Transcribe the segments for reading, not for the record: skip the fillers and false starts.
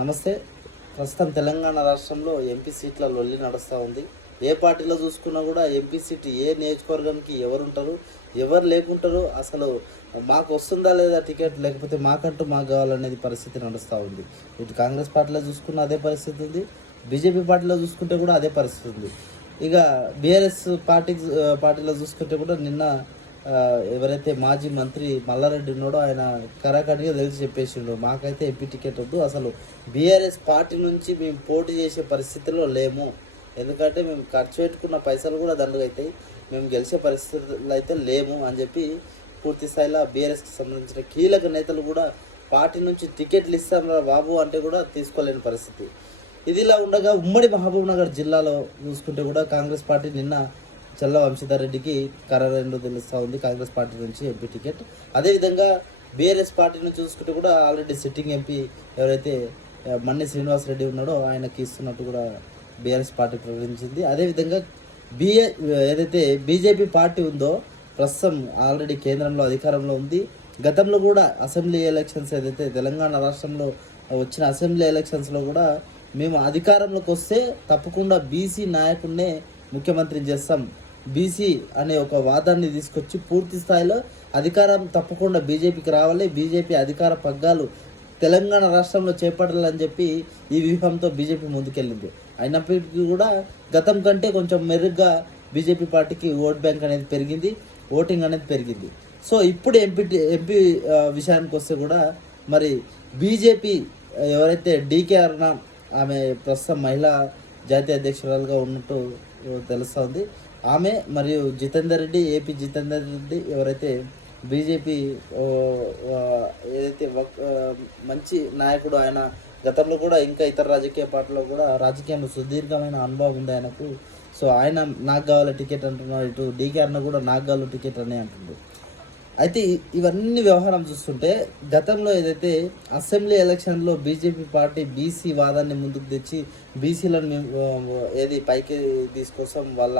నమస్తే. ప్రస్తుతం తెలంగాణ రాష్ట్రంలో ఎంపీ సీట్ల లొల్లి నడుస్తూ ఉంది. ఏ పార్టీలో చూసుకున్నా కూడా ఎంపీ సీట్ ఏ నియోజకవర్గానికి ఎవరుంటారు, ఎవరు లేకుంటారు, అసలు మాకు వస్తుందా లేదా టికెట్, లేకపోతే మాకంటూ మాకు కావాలనేది పరిస్థితి నడుస్తూ ఉంది. ఇటు కాంగ్రెస్ పార్టీలో చూసుకున్న అదే పరిస్థితి ఉంది, బీజేపీ పార్టీలో చూసుకుంటే కూడా అదే పరిస్థితి ఉంది. ఇక బీఆర్ఎస్ పార్టీలో చూసుకుంటే కూడా నిన్న ఎవరైతే మాజీ మంత్రి మల్లారెడ్డి ఉన్నాడో ఆయన కరాఖండిగా తెలిసి చెప్పేసిండు, మాకైతే ఎంపీ టికెట్ వద్దు, అసలు బీఆర్ఎస్ పార్టీ నుంచి మేము పోటీ చేసే పరిస్థితిలో లేము, ఎందుకంటే మేము ఖర్చు పెట్టుకున్న పైసలు కూడా దండగా అవుతాయి, మేము గెలిచే పరిస్థితుల్లో అయితే లేము అని చెప్పి పూర్తి స్థాయిలో బీఆర్ఎస్కి సంబంధించిన కీలక నేతలు కూడా పార్టీ నుంచి టికెట్లు ఇస్తాం బాబు అంటే కూడా తీసుకోలేని పరిస్థితి. ఇదిలా ఉండగా ఉమ్మడి మహబూబ్నగర్ జిల్లాలో చూసుకుంటే కూడా కాంగ్రెస్ పార్టీ నిన్న చల్ల వంశీధర్ రెడ్డికి ఖరారైనట్టు తెలుస్తూ ఉంది కాంగ్రెస్ పార్టీ నుంచి ఎంపీ టికెట్. అదేవిధంగా బీఆర్ఎస్ పార్టీ నుంచి చూసుకుంటే కూడా ఆల్రెడీ సిట్టింగ్ ఎంపీ ఎవరైతే మన్ని శ్రీనివాసరెడ్డి ఉన్నాడో ఆయనకి ఇస్తున్నట్టు కూడా బీఆర్ఎస్ పార్టీ ప్రకటించింది. అదేవిధంగా ఏదైతే బీజేపీ పార్టీ ఉందో ప్రస్తుతం ఆల్రెడీ కేంద్రంలో అధికారంలో ఉంది. గతంలో కూడా అసెంబ్లీ ఎలక్షన్స్ ఏదైతే తెలంగాణ రాష్ట్రంలో వచ్చిన అసెంబ్లీ ఎలక్షన్స్లో కూడా మేము అధికారంలోకి వస్తే తప్పకుండా బీసీ నాయకుడినే ముఖ్యమంత్రిని చేస్తాం, బీసీ అనే ఒక వాదాన్ని తీసుకొచ్చి పూర్తి స్థాయిలో అధికారం తప్పకుండా బీజేపీకి రావాలి, బీజేపీ అధికార పగ్గాలు తెలంగాణ రాష్ట్రంలో చేపట్టాలని చెప్పి ఈ వ్యూహంతో బీజేపీ ముందుకెళ్ళింది. అయినప్పటికీ కూడా గతం కంటే కొంచెం మెరుగ్గా బీజేపీ పార్టీకి ఓట్ బ్యాంక్ అనేది పెరిగింది, ఓటింగ్ అనేది పెరిగింది. సో ఇప్పుడు ఎంపీ విషయానికి వస్తే కూడా మరి బీజేపీ ఎవరైతే డీకే అరుణ, ఆమె ప్రస్తుతం మహిళా జాతీయ అధ్యక్షురాలుగా ఉన్నట్టు తెలుస్తుంది. ఆమె మరియు జితేందర్ రెడ్డి, ఏపీ జితేందర్ రెడ్డి ఎవరైతే బీజేపీ ఏదైతే మంచి నాయకుడు, ఆయన గతంలో కూడా ఇంకా ఇతర రాజకీయ పార్టీలో కూడా రాజకీయంలో సుదీర్ఘమైన అనుభవం ఉంది ఆయనకు. సో ఆయన నాకు కావాలి టికెట్ అంటున్నాడు, ఇటు డీకే అన్న కూడా నాకు కావాలి టికెట్ అని అంటున్నాడు. అయితే ఇవన్నీ వ్యవహారం చూస్తుంటే గతంలో ఏదైతే అసెంబ్లీ ఎలక్షన్లో బీజేపీ పార్టీ బీసీ వాదాన్ని ముందుకు తెచ్చి బీసీలను ఏది పైకి తీసుకొస్తాం, వాళ్ళ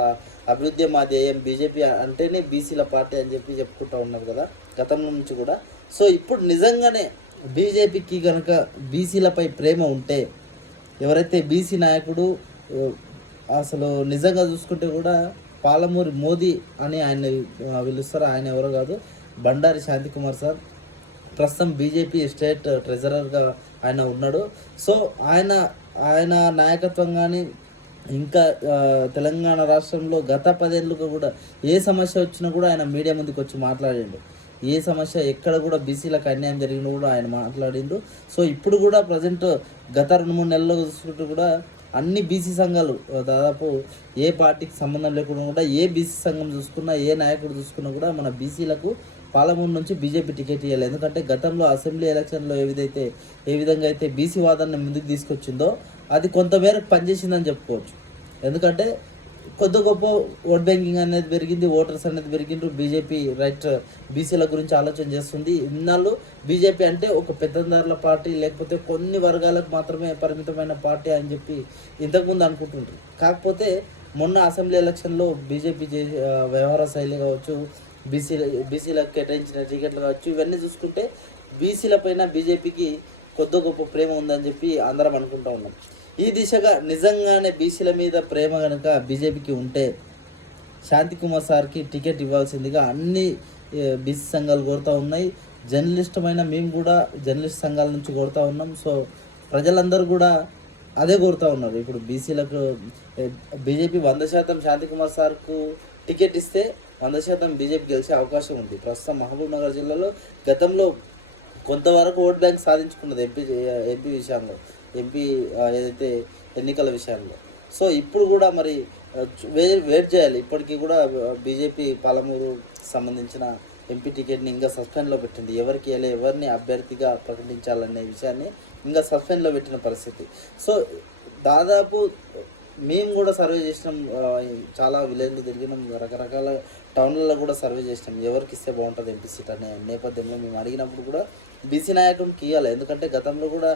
అభివృద్ధి మా ధ్యేయం, బీజేపీ అంటేనే బీసీల పార్టీ అని చెప్పి చెప్పుకుంటూ ఉన్నారు కదా గతంలో నుంచి కూడా. సో ఇప్పుడు నిజంగానే బీజేపీకి కనుక బీసీలపై ప్రేమ ఉంటే, ఎవరైతే బీసీ నాయకుడు అసలు నిజంగా చూసుకుంటే కూడా పాలమూరి మోదీ అని ఆయన పిలుస్తారు, ఆయన ఎవరో కాదు, బండారి శాంతికుమార్ సార్, ప్రస్తుతం బీజేపీ స్టేట్ ట్రెజరర్గా ఆయన ఉన్నాడు. సో ఆయన నాయకత్వం కానీ ఇంకా తెలంగాణ రాష్ట్రంలో గత 10 ఏళ్ళుగా కూడా ఏ సమస్య వచ్చినా కూడా ఆయన మీడియా ముందుకు వచ్చి మాట్లాడిండు, ఏ సమస్య ఎక్కడ కూడా బీసీలకు అన్యాయం జరిగినా కూడా ఆయన మాట్లాడిండు. సో ఇప్పుడు కూడా ప్రజెంట్ గత 2-3 నెలల్లో చూసుకుంటూ కూడా అన్ని బీసీ సంఘాలు దాదాపు ఏ పార్టీకి సంబంధం లేకుండా కూడా ఏ బీసీ సంఘం చూసుకున్నా, ఏ నాయకుడు చూసుకున్నా కూడా మన బీసీలకు పాలమూరు నుంచి బీజేపీ టికెట్ ఇవ్వాలి. ఎందుకంటే గతంలో అసెంబ్లీ ఎలక్షన్లో ఏ విధంగా అయితే బీసీ వాదాన్ని ముందుకు తీసుకొచ్చిందో అది కొంతమేరకు పనిచేసిందని చెప్పుకోవచ్చు. ఎందుకంటే కొద్ది గొప్ప ఓట్ బ్యాంకింగ్ అనేది పెరిగింది, ఓటర్స్ అనేది పెరిగిండ్రు, బీజేపీ బీసీల గురించి ఆలోచన చేస్తుంది. ఇన్నాళ్ళు బీజేపీ అంటే ఒక పెత్తందారుల పార్టీ, లేకపోతే కొన్ని వర్గాలకు మాత్రమే పరిమితమైన పార్టీ అని చెప్పి ఇంతకుముందు అనుకుంటుంటారు. కాకపోతే మొన్న అసెంబ్లీ ఎలక్షన్లో బీజేపీ వ్యవహార శైలి కావచ్చు, బీసీలకు కేటాయించిన టికెట్లు కావచ్చు, ఇవన్నీ చూసుకుంటే బీసీల పైన బీజేపీకి కొద్ది గొప్ప ప్రేమ ఉందని చెప్పి అందరం అనుకుంటూ ఉన్నాం. ఈ దిశగా నిజంగానే బీసీల మీద ప్రేమ కనుక బీజేపీకి ఉంటే శాంతికుమార్ సార్కి టికెట్ ఇవ్వాల్సిందిగా అన్ని బీసీ సంఘాలు కోరుతూ ఉన్నాయి. జర్నలిస్టమైన మేము కూడా జర్నలిస్ట్ సంఘాల నుంచి కోరుతూ ఉన్నాం. సో ప్రజలందరూ కూడా అదే కోరుతూ ఉన్నారు. ఇప్పుడు బీసీలకు బీజేపీ 100% శాంతికుమార్ సార్కు టికెట్ ఇస్తే 100% బీజేపీ గెలిచే అవకాశం ఉంది. ప్రస్తుతం మహబూబ్నగర్ జిల్లాలో గతంలో కొంతవరకు ఓట్ బ్యాంక్ సాధించుకున్నది ఎంపీ విషయంలో, ఎంపీ ఏదైతే ఎన్నికల విషయంలో. సో ఇప్పుడు కూడా మరి వెయిట్ చేయాలి. ఇప్పటికీ కూడా బీజేపీ పాలమూరు సంబంధించిన ఎంపీ టికెట్ని ఇంకా సస్పెండ్లో పెట్టింది, ఎవరికి ఎవరిని అభ్యర్థిగా ప్రకటించాలనే విషయాన్ని ఇంకా సస్పెండ్లో పెట్టిన పరిస్థితి. సో దాదాపు మేము కూడా సర్వే చేసినాం, చాలా విలేజ్లు తిరిగినాం, రకరకాల టౌన్లలో కూడా సర్వే చేసినాం, ఎవరికి ఇస్తే బాగుంటుంది ఎంపీ సీట్ అనే నేపథ్యంలో మేము అడిగినప్పుడు కూడా బీసీ నాయకుడికి ఇవ్వాలి. ఎందుకంటే గతంలో కూడా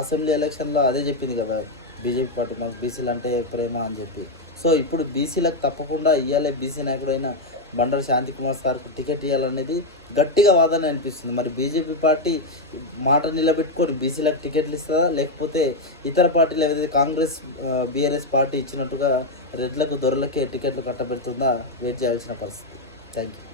అసెంబ్లీ ఎలక్షన్లో అదే చెప్పింది కదా బీజేపీ పార్టీ, మాకు బీసీలు అంటే ప్రేమ అని చెప్పి. సో ఇప్పుడు బీసీలకు తప్పకుండా ఇవ్వాలి, బీసీ నాయకుడైన బండారు శాంతికుమార్ సార్కు టికెట్ ఇవ్వాలనేది గట్టిగా వాదన అనిపిస్తుంది. మరి బీజేపీ పార్టీ మాట నిలబెట్టుకొని బీసీలకు టికెట్లు ఇస్తుందా, లేకపోతే ఇతర పార్టీలు ఏదైతే కాంగ్రెస్ బీఆర్ఎస్ పార్టీ ఇచ్చినట్టుగా రెడ్లకు దొరలకే టికెట్లు కట్టబెడుతుందా, వెయిట్ చేయాల్సిన పరిస్థితి. Thank you.